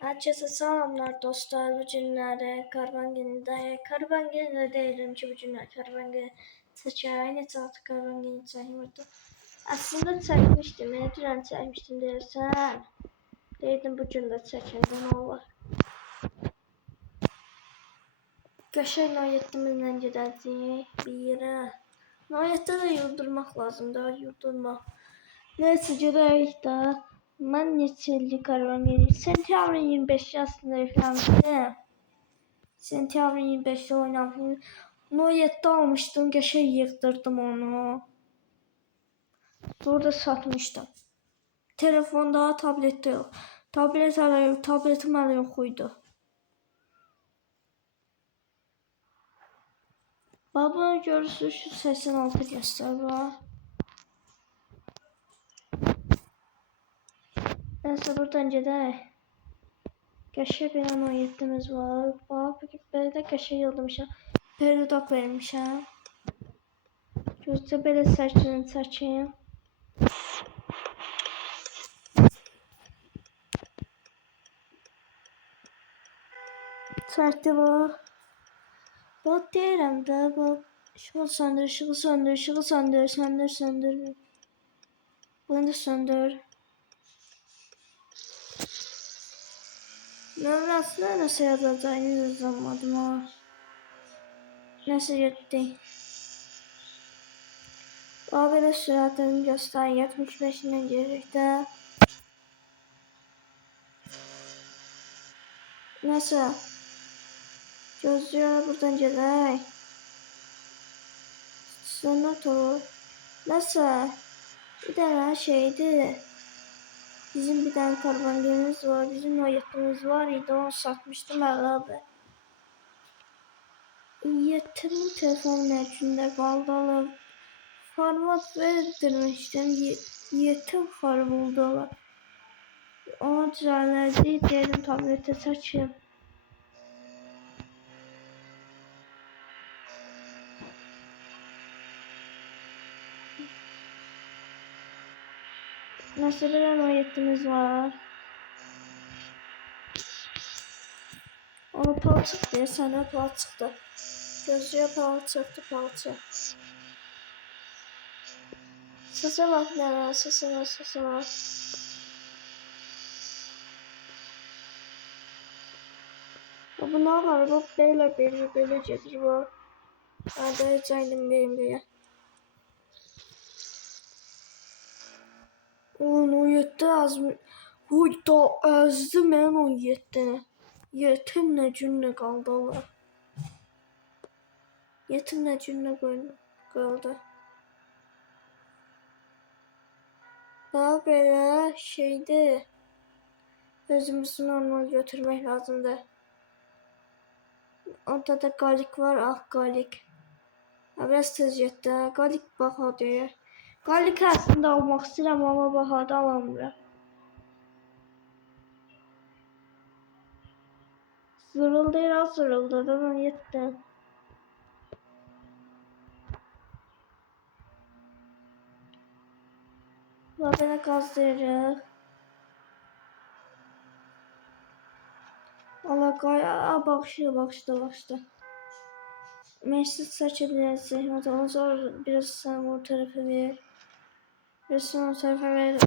Herkese selamlar dostlar. Bu günlerde Karabangil'de değilim ki bu günler Karabangil seçeneğini saat Karabangil'i çekmiyordum. Aslında çekmiştim. Neden çekmiştim dersen. Dedim bu günde çekildi ne olur. Kaşar noyetimizle gideceğiz bir yere. Noyette de yurdurmak lazım da yurdurmak. Neyse gerek de. Ben neçeli Karabangil. Sentyabrın 25'i aslında yüklenmişti. Sentyabrın 25'i oynamıştım. Noyette almıştım. Geçen yıktırdım onu. Sonra satmıştım. Telefonda, tablette yok. Tabletim hala yokuydu. Baba görürsün şu sesin altı göster var. Neyse buradan gidelim. Kaşe bir an oyetimiz var. Bak böyle de kaşe yıldımışım. Periodok vermişim. Gözde böyle saçını saçayım. Saçta bu. Bak diyelim de bak. Şığı söndür, şığı söndür, şığı söndür, söndür, söndür. Bunu da söndür. Numarasını nasıl yazacağını yazamadım ha. Nasıl gitti? O böyle süratini göster 75'inden gerekte. Nasıl? Gözlüyor buradan gelek. Sonra tur. Nasıl? Bir tane şeydi. Bizim bir tane karbangelimiz var. Bizim oyetimiz var idi. Onu satmıştım abi. Yetimin telefon içinde kaldı. Format verdirmiştim. Yetim formatdalar. Ona düzenlerdi. Dedim tablete saçayım. Nasıl bir oyetimiz var. Ona pal çıktı. Sana pal çıktı. Gözlüğe pal çıktı. Sese bak ne? Sese bak. Bu ne var? Bu böyle gelir bu. Hadi canım benim diye. Onu yetti az mı? Huy da azdı ben onu yetti. Yetimle cümle kaldılar. Yetimle cümle kaldı. Daha böyle şeydi. Özümüzü normal götürmek lazımdı. Orada da galik var, galik. Biraz tez yetti. Galik baha diyor. Galik aslında almak istedim ama bahada alamıyorum. Zırıldı da yetti. Bana gazdırır. Allah gaya bakıştı. Meclis seçebiliriz. Ondan sonra biraz sen o tarafa ver. Biraz sen o tarafa ver.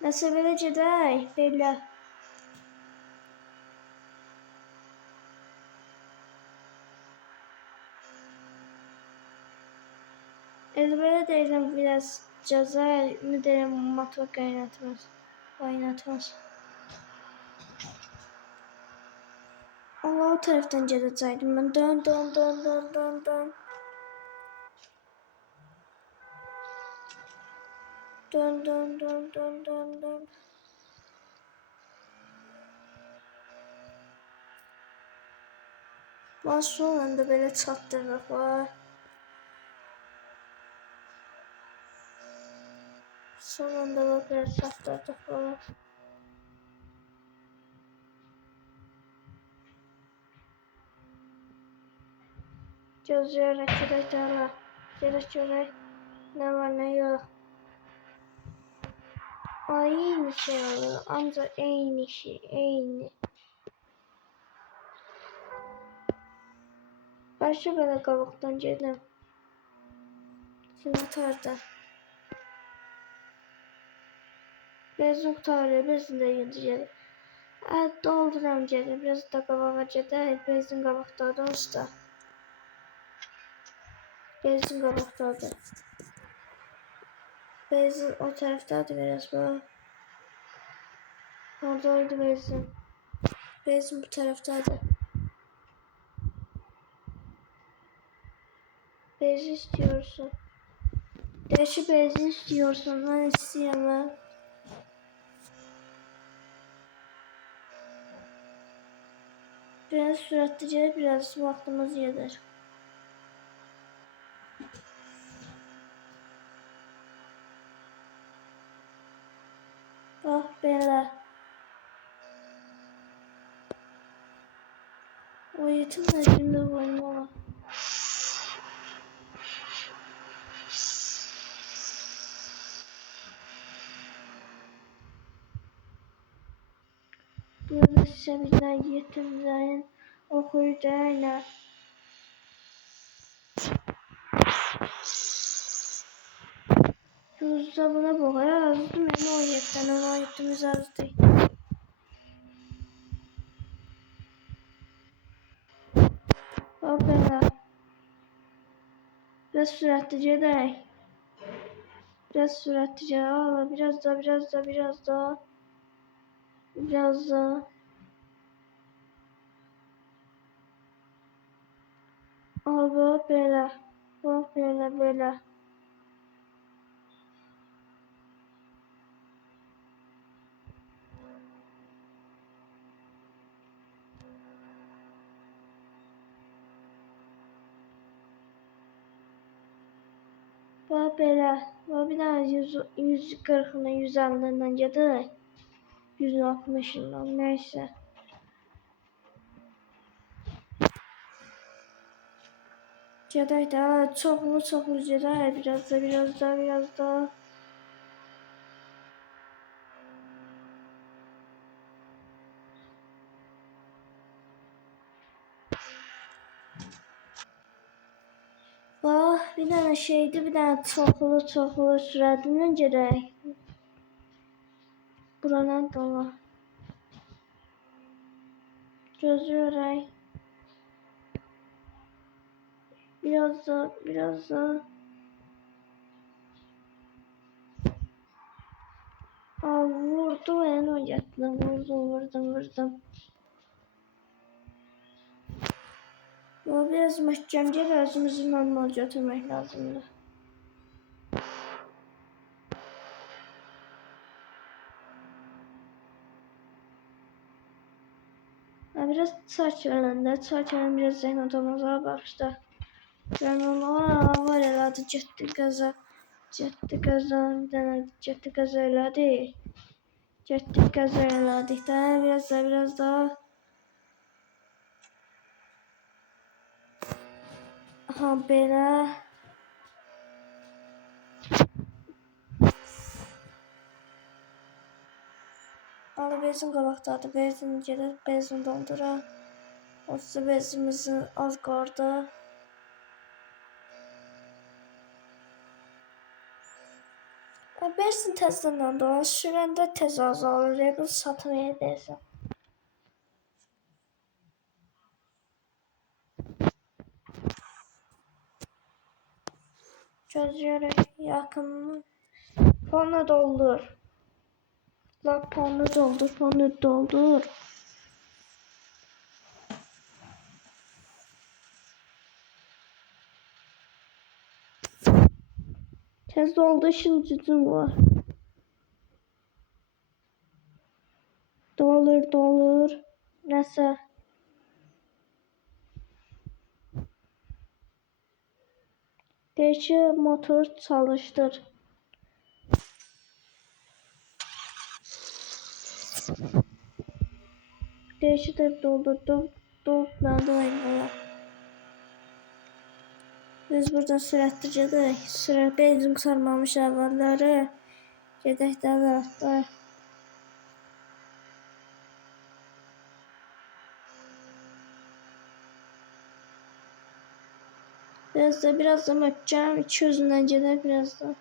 Nasıl böylece de belli. Ezbere değilim biraz ceza mı derim matbaa kaynatmaz. Allah o taraftan cezaydım ben. Dön. Dön. Var sonunda böyle çattırmak var. Sonunda böyle çattırdık var. Gözleyerek gerek daha. Gerek gerek. Ne var ne yok. Aynı şey olur. Ancak aynı şey. Aynı. Başka böyle kabuktan geldim. Şimdi tarda. Bezin tarih. Bezin de yiyeceğim. Evet dolduram gelir. Biraz da kabağa gelir. Bezin kabukta da usta. Bezin kabukta da. Bezin o taraftaydı biraz bu. Oradaydı bezin. Bezin bu taraftaydı. Bezi istiyorsun. Değişik bezi istiyorsun. Ben isteyemem. Biraz süratlice biraz vaktimiz yedir. Bak böyle. O yetimle şimdi oynama. Burada size bizden yetimlerin okuyacağıyla. Yüzde buna bakaya azdım. Yani o yetten ona yetimiz azdı. Bak böyle. Biraz süratlice de. Biraz süratlice al. Biraz daha biraz daha biraz daha. Biraz daha. Al bak böyle. Bak böyle böyle. Bak böyle. Bak bir daha 140'ına 150'den gelir. 160'ından neyse. Geday daha çoxlu geday. Biraz da biraz da biraz da. Bak bir tane şeydi bir tane çoxlu sürətindən gedək. Buranın dola. Gözləyərək. Biraz da biraz da. Aa, vurdu en o yatına vurdum. Ama biraz mahkemce özümüzü normal götürmek lazımdı. Ha, biraz çarçırılında biraz zehn odamıza baxışda. Ben ona var elədi, getdi qəza. Bir dənə getdi qəza elədi. Getdik qəza elədik də, biraz da. Aha, belə. Alı bezin qabaqdadır, bezin gedir, bezin doldura. Otsa bezimizin az qaldı. Bezin təzdən dolar, sürəndə tez azalır, bu satmaya deyirsən. Gözləyərək yaxın. Ponu doldur. La ponu doldur. Tez doldu, şimdi cücüm var. Dolur. Nəsə. Deyir ki, motor çalışdır. Deyir ki, doldurdum. Doldurmadı oynalar. Biz buradan süratli gedək. Sürət benzin qurtarmamış əvvəlləri. Gedək də da. Biraz da möhkəm 200-dən gedək biraz da.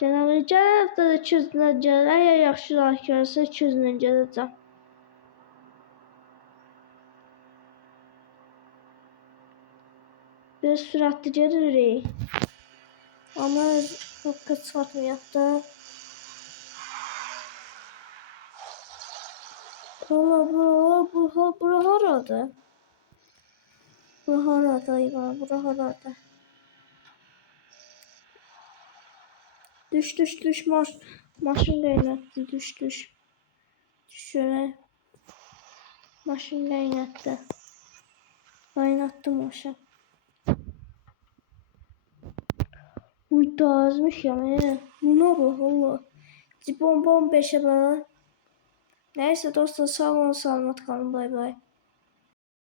Gələcək da 200-dən gedək. Əgər yaxşı rahat görsə 200-dən gedəcəm. Biraz süratli gedirik. Ama çok kısmetmeyek da. Valla bura harada? Bura harada İvan? Bura harada? Düş maşın kaynattı düş. Düş şöyle. Maşın kaynattı. Kaynattı maşın. Uy da azmış ya. Buna bak valla. Cibon 5'e bak. Neyse dostlar sağ olun, selamat kalın, bay bay.